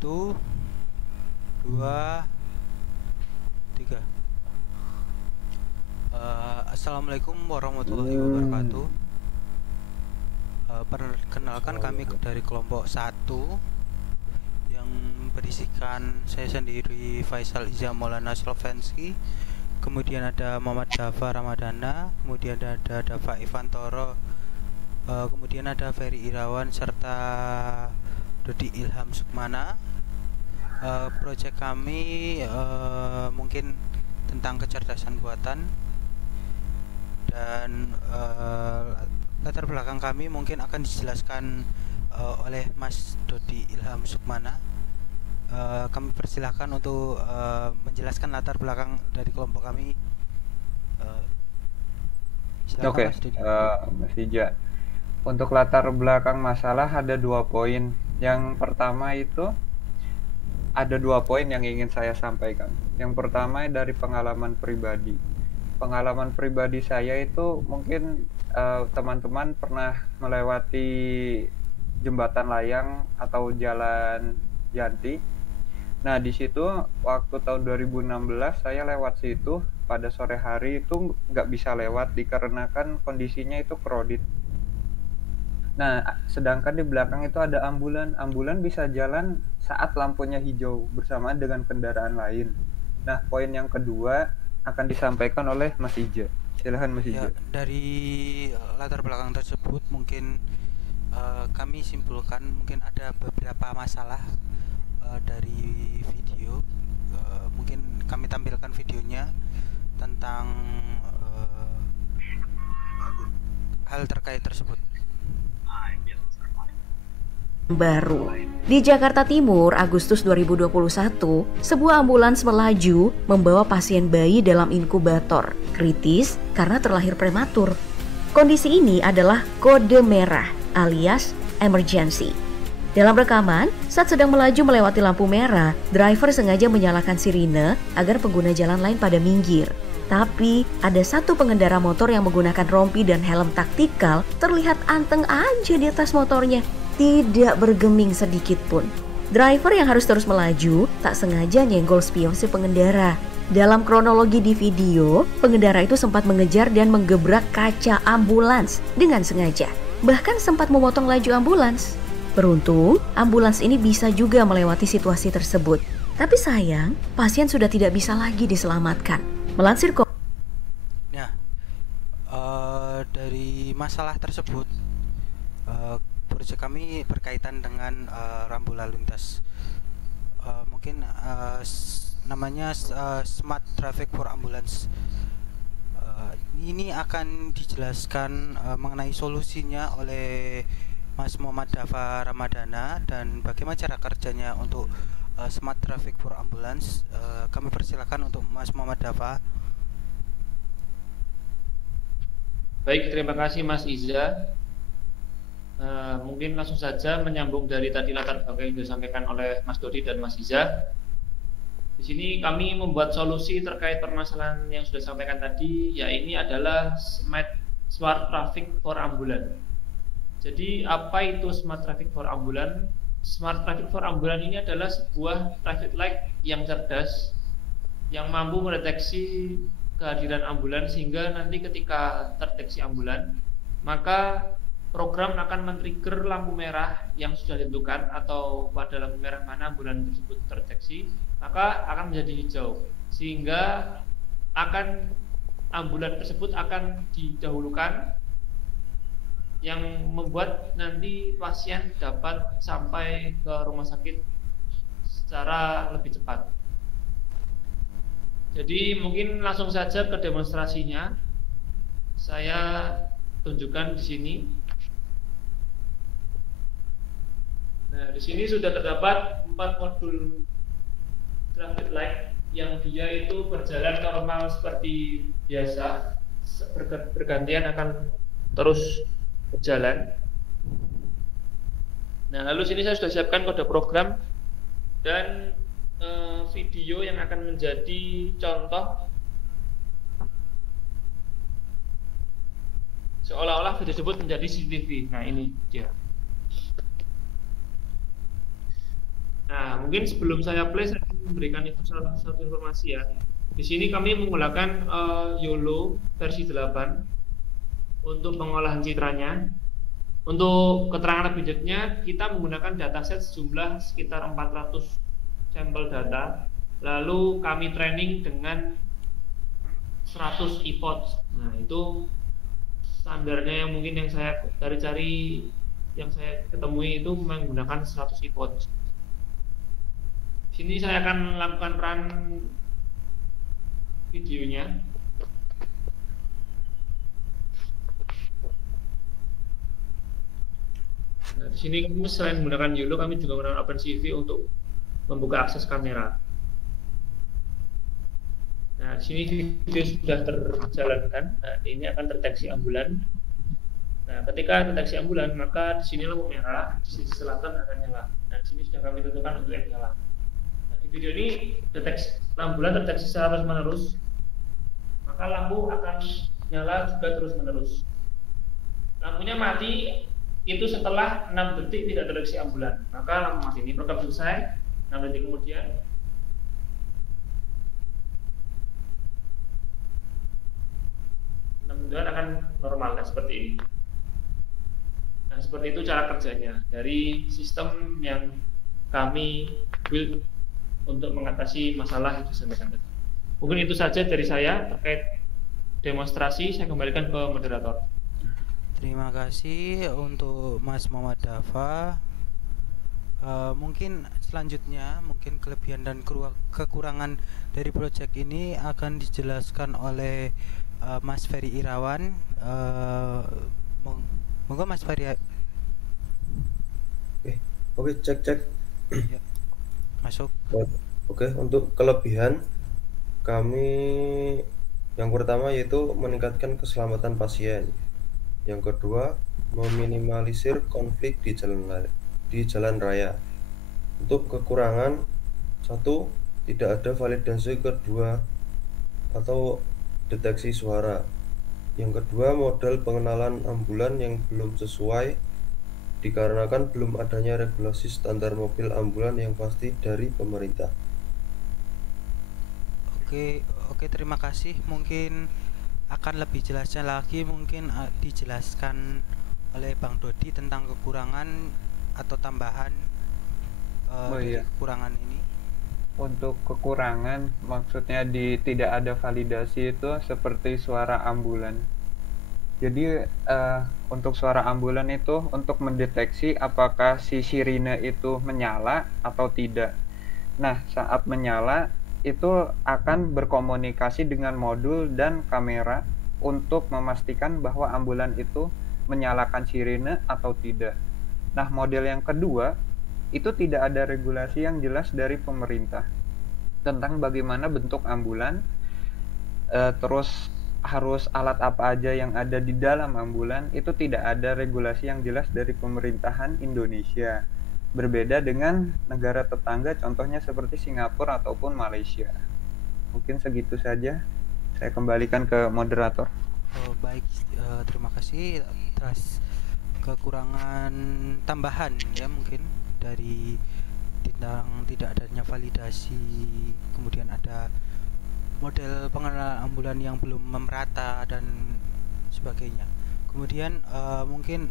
Satu, dua, tiga. Assalamualaikum warahmatullahi wabarakatuh. Perkenalkan, kami dari kelompok 1 yang berisikan saya sendiri, Faisal Iza Maulana Slovensky, kemudian ada Muhammad Dafa Ramadana, kemudian ada Dafa Ivantoro, kemudian ada Ferry Irawan serta Dodi Ilham Sukmana. Proyek kami mungkin tentang kecerdasan buatan, dan latar belakang kami mungkin akan dijelaskan oleh Mas Dodi Ilham Sukmana. Kami persilahkan untuk menjelaskan latar belakang dari kelompok kami. Oke, Mas Dodi. Mas Ija. Untuk latar belakang masalah ada 2 poin. Yang pertama itu ada 2 poin yang ingin saya sampaikan. Yang pertama dari pengalaman pribadi. Pengalaman pribadi saya itu mungkin teman-teman pernah melewati jembatan layang atau jalan Janti. Nah, di situ waktu tahun 2016 saya lewat situ pada sore hari itu nggak bisa lewat dikarenakan kondisinya itu crowded. Nah, sedangkan di belakang itu ada ambulan. Ambulan bisa jalan saat lampunya hijau bersamaan dengan kendaraan lain. Nah, poin yang kedua akan disampaikan oleh Mas Ija. Silahkan Mas Ija. Ya, dari latar belakang tersebut mungkin kami simpulkan mungkin ada beberapa masalah dari video. Mungkin kami tampilkan videonya tentang hal terkait tersebut. Baru. Di Jakarta Timur, Agustus 2021, sebuah ambulans melaju membawa pasien bayi dalam inkubator, kritis karena terlahir prematur. Kondisi ini adalah kode merah alias emergency. Dalam rekaman, saat sedang melaju melewati lampu merah, driver sengaja menyalakan sirine agar pengguna jalan lain pada minggir. Tapi, ada satu pengendara motor yang menggunakan rompi dan helm taktikal terlihat anteng aja di atas motornya, tidak bergeming sedikit pun. Driver yang harus terus melaju tak sengaja nyenggol spion si pengendara. Dalam kronologi di video, pengendara itu sempat mengejar dan menggebrak kaca ambulans dengan sengaja, bahkan sempat memotong laju ambulans. Beruntung, ambulans ini bisa juga melewati situasi tersebut. Tapi sayang, pasien sudah tidak bisa lagi diselamatkan. Melansir Nah, dari masalah tersebut, proyek kami berkaitan dengan rambu lalu lintas. Mungkin namanya Smart Traffic for Ambulance. Ini akan dijelaskan mengenai solusinya oleh Mas Muhammad Dafa Ramadana, dan bagaimana cara kerjanya untuk Smart Traffic for Ambulance. Kami persilakan untuk Mas Muhammad Dafa. Baik, terima kasih Mas Iza. Mungkin langsung saja menyambung dari tadi latar belakang yang disampaikan oleh Mas Dodi dan Mas Iza. Di sini kami membuat solusi terkait permasalahan yang sudah disampaikan tadi, ya ini adalah Smart Traffic for Ambulance. Jadi apa itu Smart Traffic for Ambulance? Smart Traffic for Ambulance ini adalah sebuah traffic light yang cerdas, yang mampu mendeteksi kehadiran ambulans, sehingga nanti ketika terdeteksi ambulans, maka program akan men-trigger lampu merah yang sudah ditentukan, atau pada lampu merah mana ambulans tersebut terdeteksi, maka akan menjadi hijau, sehingga ambulans tersebut akan didahulukan, yang membuat nanti pasien dapat sampai ke rumah sakit secara lebih cepat. Jadi mungkin langsung saja ke demonstrasinya. Saya tunjukkan di sini. Nah, di sini sudah terdapat 4 modul traffic light yang dia itu berjalan normal seperti biasa, bergantian akan terus berjalan. Nah, lalu sini saya sudah siapkan kode program dan video yang akan menjadi contoh, seolah-olah video tersebut menjadi CCTV. Nah, ini dia. Nah, mungkin sebelum saya play saya memberikan itu satu informasi ya. Di sini kami menggunakan YOLO versi 8 untuk pengolahan citranya. Untuk keterangan lebih detailnya, kita menggunakan dataset sejumlah sekitar 400 sampel data. Lalu kami training dengan 100 iPods. Nah, itu standarnya yang mungkin yang saya cari-cari, yang saya ketemui itu menggunakan 100 iPods. Sini saya akan lakukan run videonya. Nah, di sini kami selain menggunakan YOLO, kami juga menggunakan OpenCV untuk membuka akses kamera. Nah, di sini video sudah terjalankan. Nah, ini akan terdeteksi ambulan. Nah, ketika deteksi ambulan, maka di sini lampu merah, di sisi selatan akan nyala. Nah, di sini sudah kami tentukan untuk yang nyala. Nah, di video ini deteksi ambulan terdeteksi secara terus-menerus, maka lampu akan nyala juga terus-menerus. Lampunya mati itu setelah 6 detik tidak terdeteksi ambulan, maka lampu mati. Ini program selesai. 6 detik kemudian akan normal. Nah, seperti ini. Nah, seperti itu cara kerjanya dari sistem yang kami build untuk mengatasi masalah yang disampaikan tadi. Mungkin itu saja dari saya terkait demonstrasi. Saya kembalikan ke moderator. Terima kasih untuk Mas Muhammad Dafa. Mungkin selanjutnya mungkin kelebihan dan kekurangan dari proyek ini akan dijelaskan oleh Mas Ferry Irawan. Monggo Mas Ferry. Oke, cek. Ya, masuk. Oke, untuk kelebihan kami yang pertama yaitu meningkatkan keselamatan pasien. Yang kedua, meminimalisir konflik di jalan raya. Untuk kekurangan, satu, tidak ada validasi kedua atau deteksi suara. Yang kedua, model pengenalan ambulan yang belum sesuai dikarenakan belum adanya regulasi standar mobil ambulan yang pasti dari pemerintah. Oke, terima kasih. Mungkin akan lebih jelasnya lagi mungkin dijelaskan oleh Bang Dodi tentang kekurangan atau tambahan dari kekurangan ini. Untuk kekurangan maksudnya tidak ada validasi itu seperti suara ambulan. Jadi untuk suara ambulan itu untuk mendeteksi apakah si sirine itu menyala atau tidak. Nah, saat menyala itu akan berkomunikasi dengan modul dan kamera untuk memastikan bahwa ambulan itu menyalakan sirine atau tidak. Nah, model yang kedua itu tidak ada regulasi yang jelas dari pemerintah tentang bagaimana bentuk ambulan, terus harus alat apa aja yang ada di dalam ambulan. Itu tidak ada regulasi yang jelas dari pemerintahan Indonesia. Berbeda dengan negara tetangga, contohnya seperti Singapura ataupun Malaysia. Mungkin segitu saja. Saya kembalikan ke moderator. Baik, terima kasih atas kekurangan tambahan ya mungkin dari tentang tidak adanya validasi, kemudian ada model pengenalan ambulan yang belum merata dan sebagainya. Kemudian mungkin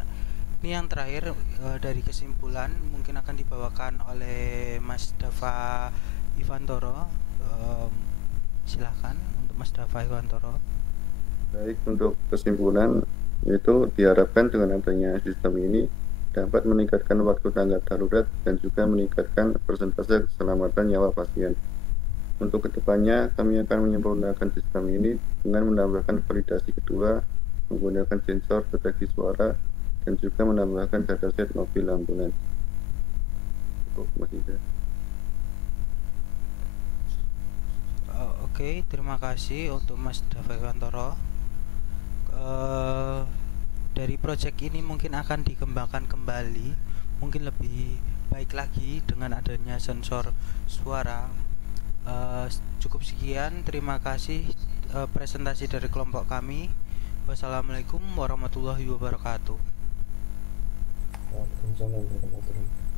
ini yang terakhir dari kesimpulan mungkin akan dibawakan oleh Mas Dafa Ivantoro. Silahkan untuk Mas Dafa Ivantoro. Baik, untuk kesimpulan yaitu diharapkan dengan adanya sistem ini dapat meningkatkan waktu tanggap darurat dan juga meningkatkan persentase keselamatan nyawa pasien. Untuk kedepannya kami akan menyempurnakan sistem ini dengan menambahkan validasi kedua, menggunakan sensor deteksi suara, dan juga menambahkan dataset mobil ambulans. Oke, terima kasih untuk Mas Dafa Ivantoro. Dari proyek ini mungkin akan dikembangkan kembali, mungkin lebih baik lagi dengan adanya sensor suara. Cukup sekian, terima kasih presentasi dari kelompok kami. Wassalamualaikum warahmatullahi wabarakatuh. Waalaikumsalam warahmatullahi wabarakatuh.